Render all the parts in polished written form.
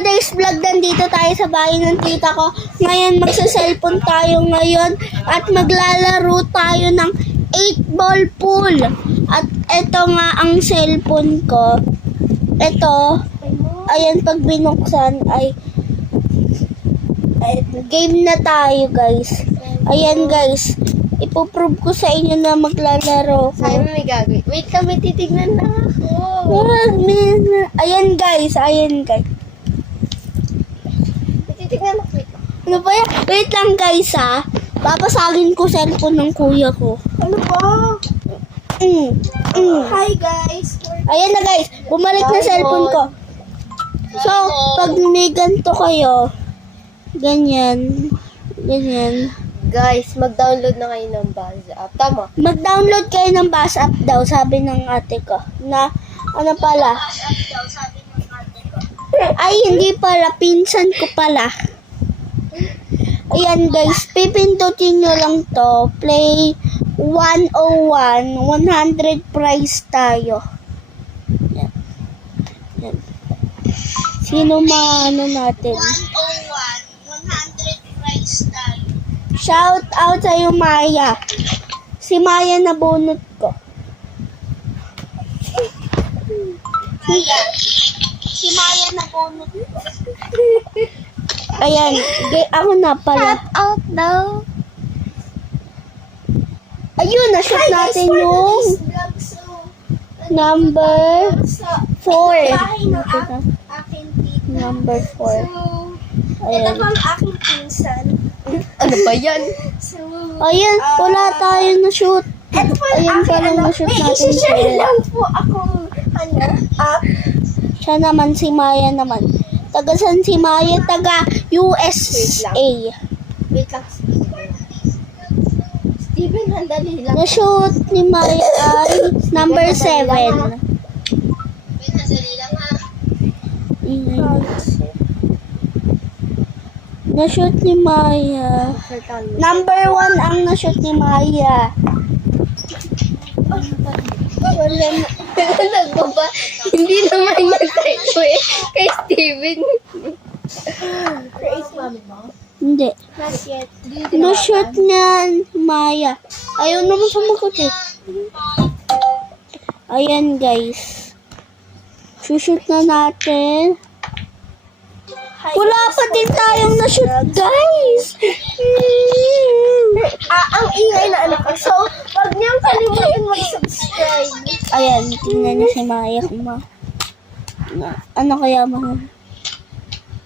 today's vlog, nandito tayo sa bahay ng tita ko. Ngayon, magsa-cellphone tayo ngayon at maglalaro tayo ng 8-ball pool. At ito nga ang cellphone ko. Ito, ayan, pag binuksan ay game na tayo, guys. Ayan, guys. Ipoprove ko sa inyo na maglalaro ko. Sabi may gagawin. Wait kami, titignan na ako. Ayan, guys. Ayan, guys. Titignan ako. Ano ba yan? Wait lang, guys, ha. Papasagin ko cellphone ng kuya ko. Ano ba? Hi, guys. Ayan na, guys. Bumalik na cellphone ko. So, pag may ganito kayo, ganyan. Guys, mag-download na kayo ng Buzz app. Tama. Mag-download kayo ng Buzz app daw, sabi ng ate ko. Na, ano pala? Ay, hindi pala. Pinsan ko pala. Ayan, guys. Pipindutin nyo lang to. Play 101. 100 prize tayo. Yan. Yan. Sino maano natin? 101. 100 prize tayo. Shout out sa'yo, Maya. Si Maya na bunot ko. Si Maya na bunot ko. Ayan, ako na pala. Shout out daw. Ayun, na-shoot natin yung number 4. Number 4. Ito po ang aking pinsan. Ano ba yan? So, Ayan, wala tayo na-shoot. Ayan pa lang na-shoot natin siya. i-share lang po akong app. Siya naman, si Maya naman. Taga saan si Maya? Taga USA. Wait lang. Steven, handali lang. Na-shoot ni Maya ay number 7. Wait, handali lang ha. Na-shoot ni Maya. Number 1 ang na-shoot ni Maya. Nagbaba. Hindi naman yan tayo eh. Kay Steven. Create mami mo? Hindi. Not yet. Na-shoot niya Maya. Ayaw naman sumagot eh. Ayan, guys. Shoot na natin. Wala pa din tayong na-shoot, guys. Ang ingay na anak ko. So, wag niyong kalimutan mag-subscribe. Ayan, tingnan niya si Maya. Ano kaya mga...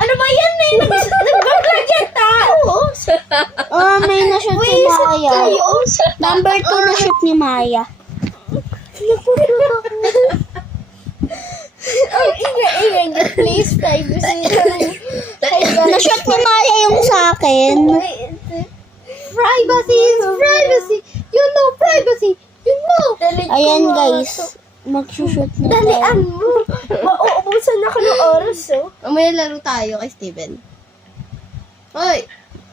Ano ba yan? May nag-vlog yan tao. may na-shoot si Maya. Number 2 na-shoot ni Maya. Ang ingay niya. Please, privacy. Na-shoot ni Maya yung sa akin. Privacy is privacy. You know privacy. You know. Ayan, guys. Magsushoot na Dalian tayo. mo. Mauubusan na ako ng oras, oh. Mamaya laro tayo kay Steven. Hoy!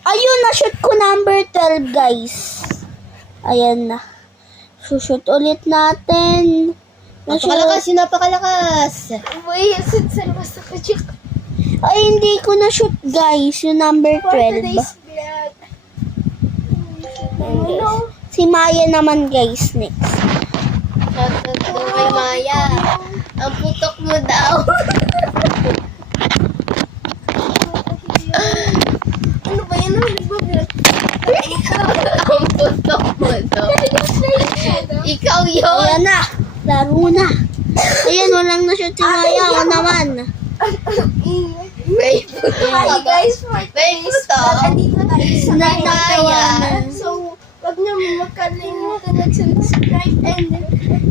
Ayun, na-shoot ko number 12, guys. Ayan na. Sushoot ulit natin. Napakalakas, yun napakalakas. Uy, saan basta ko check. Ay, hindi ko na-shoot, guys. Yung number 12. vlog. Guys. Si Maya naman, guys, next. Shoutout ko kay Maya. Ang putok mo daw. Ano ba yan? Nag-vlog. Ang putok mo daw. Ikaw yun. Ayan na. Laro na. Ayan, walang na-shoot si Maya. Ako naman. May putok. Hi guys, for May putok. andito tayo sa Maya. So, wag niyo makalimutan mag-subscribe and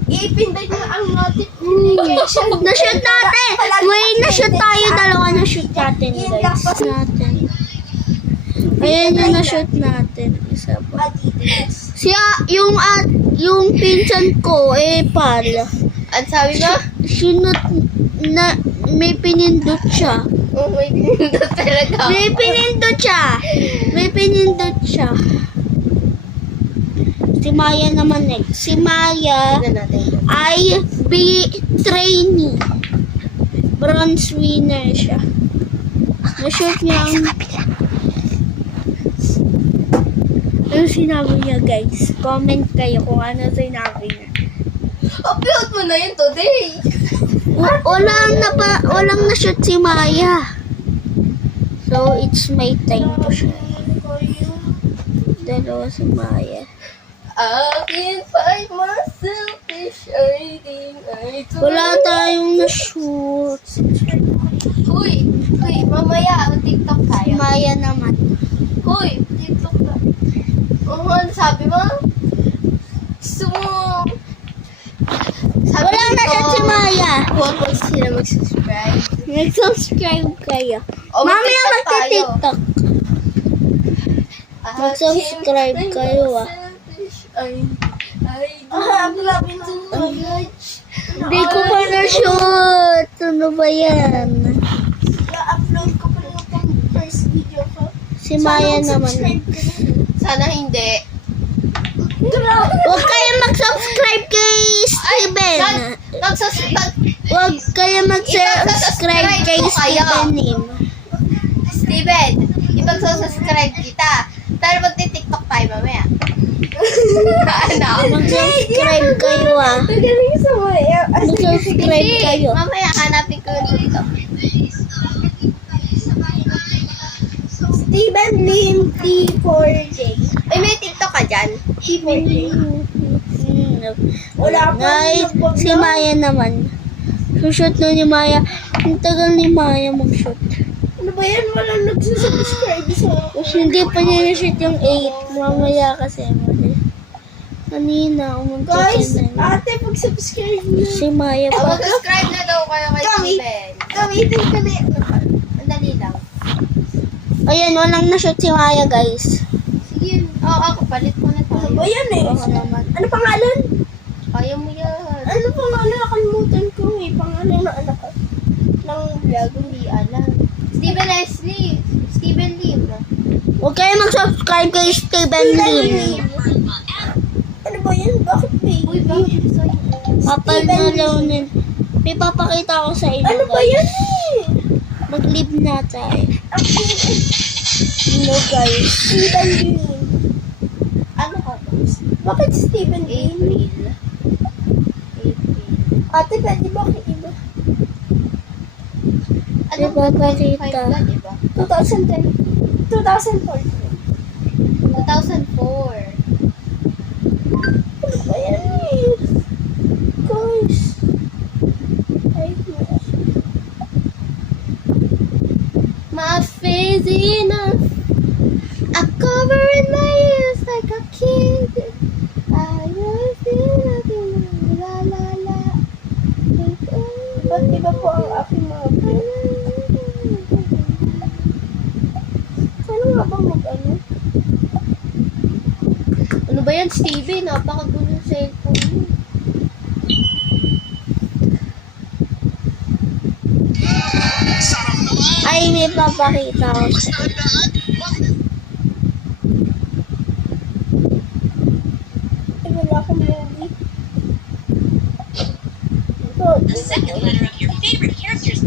i-pindot niyo ang notification. Na-shoot natin. Wait, na-shoot tayo. Dalawa na-shoot natin, guys. Ayan yung na-shoot natin. Isa pa. Siya, yung pinsan ko, pal. At sabi mo? Sinut na, may pinindot siya. Oh, may pinindot talaga. May pinindot siya. Si Maya naman next. Si Maya Tignan natin. ay trainee. Bronze winner siya. Na-shoot niya ang... Ano sinabi niya, guys? Comment kayo kung ano sinabi niya. Upload mo na yun today. Walang na-shoot si Maya. So, it's my time to shoot. Dalawa si Maya. I can find myself shining. Wala tayong na-shoot. Uy, mamaya, TikTok Si tayo. Maya naman. Uy, TikTok na. Ano sabi mo? Gusto mo... Sabi Walang na-shoot si Maya. Huwag mo sila mag-subscribe. Nag-subscribe kayo. O, Mamaya mag-TikTok tayo. magti-TikTok. Mag-subscribe kayo, ah. Grabe na. Hindi ko pa na-shoot. Ano ba yan? I-upload ko pa lang itong first video ko. Si Maya naman. Subscribe ka na. Sana hindi. Grabe. Huwag kayo mag-subscribe kay Steven. Huwag kayo mag-subscribe kay ko kayo. Steven Lim. Steven, ipag-subscribe kita. Pero magti-TikTok tayo mamaya. Ano? Mag-subscribe kayo, ah. Magaling sa Maya. Mag-subscribe kayo. Mamaya hanapin ko yung TikTok. Steven Lim T4J. Ay, may TikTok ka dyan? T4J. Wala pa. Guys, si Maya naman. Sushoot na ni Maya. Ang tagal ni Maya mag-shoot. Ano ba yan? Walang nagsusubscribe sa akin. Hindi pa niya na-shoot yung 8. Mamaya kasi. Kanina, umunta Guys, siya na. ate, pag-subscribe na. Si Maya pa. Mag-subscribe na daw kayo kay Kami. Steven. Gamitin ka na yan. Andali lang. Ayan, walang na-shoot si Maya, guys. Sige. Oo, ako. Palit mo na Ano tayo. ba yan eh? Oo naman. Ano pangalan? Kaya mo yan. Ano pangalan? Nakalimutan ko eh. Pangalan ng anak ko. Ng vlog. Hindi alam. Steven Leslie. Steven Lim. Huwag kayo mag-subscribe kay Steven Lim. Ano ba yan? Bakit baby? Uy, bakit sa'yo? Papalalaw May papakita ko sa inyo, Ano ba guys. yan eh? Mag-live na tayo. No guys. Steven Lim. Ano ka ba? Bakit Steven Lim? April. Ate, pwede ba iba? Anong Ipapakita. 2005 ka, diba? 2010. 2014. 2004. Ano ba yan eh? Guys. Ay, My face enough. I cover in my ears like a kid. I was feeling la la la. ba't iba po ang aking mga vlog? Ano nga bang mag-ano? Ano ba yan, Steven? Napakagulo yung cellphone mo. Ay, may papakita ko sa Ay, wala akong movie. Ito, The second letter of your favorite character's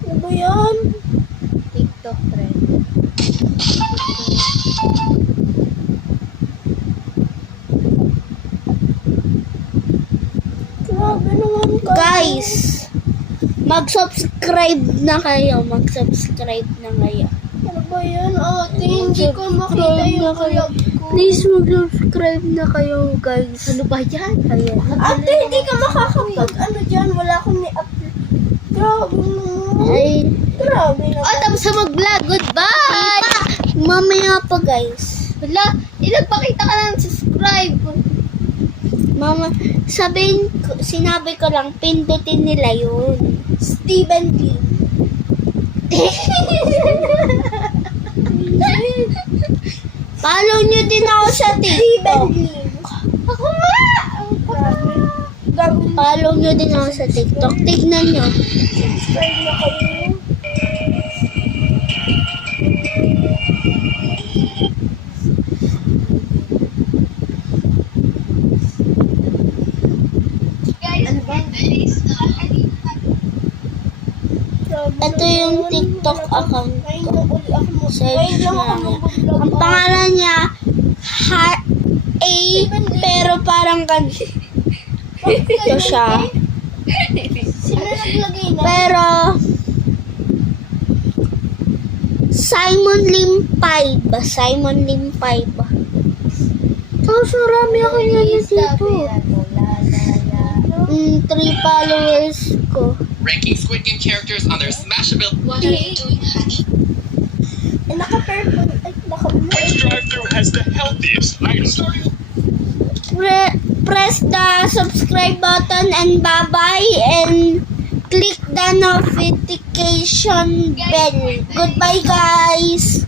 ano ba yan? TikTok trend. Grabe naman ka. Guys, mag-subscribe na kayo. Mag-subscribe na kayo. Ano ba yan? Ate, hindi ko makita yung vlog ko. Please, mag-subscribe na kayo, guys. Ano ba yan? Ayan. Ate, hindi ka makakapag ano dyan. Wala akong ni-upload. Grabe naman. Ay, Grabe naman. Oh, tapos na mag-vlog. Goodbye! mamaya pa, guys. Wala, nagpakita ka ng subscribe. Mama, sinabi ko lang, pindutin nila yun. Steven Lim. Follow nyo din ako sa Steven TikTok. Lim. Ako nga! Grabe. Gagawin Follow nyo din ako sa TikTok. Tignan nyo. subscribe na kayo. Ano ba? Ito yung TikTok account Ngayon ko. lang uli ako mag- Search Ngayon lang ako namin. mag-vlog. Ang pangalan niya, A, pero parang ito siya. Sino naglagay na? Pero, Simon Lim 5. Simon Lim 5. Tapos marami ako niya dito. 3 followers ko. Ranking Squid Game characters on their Smashability. What are you doing, honey? Naka-purple. Ay, naka-blue. Which drive-thru has the healthiest items? Press the subscribe button and bye-bye and click the notification bell. Goodbye, guys!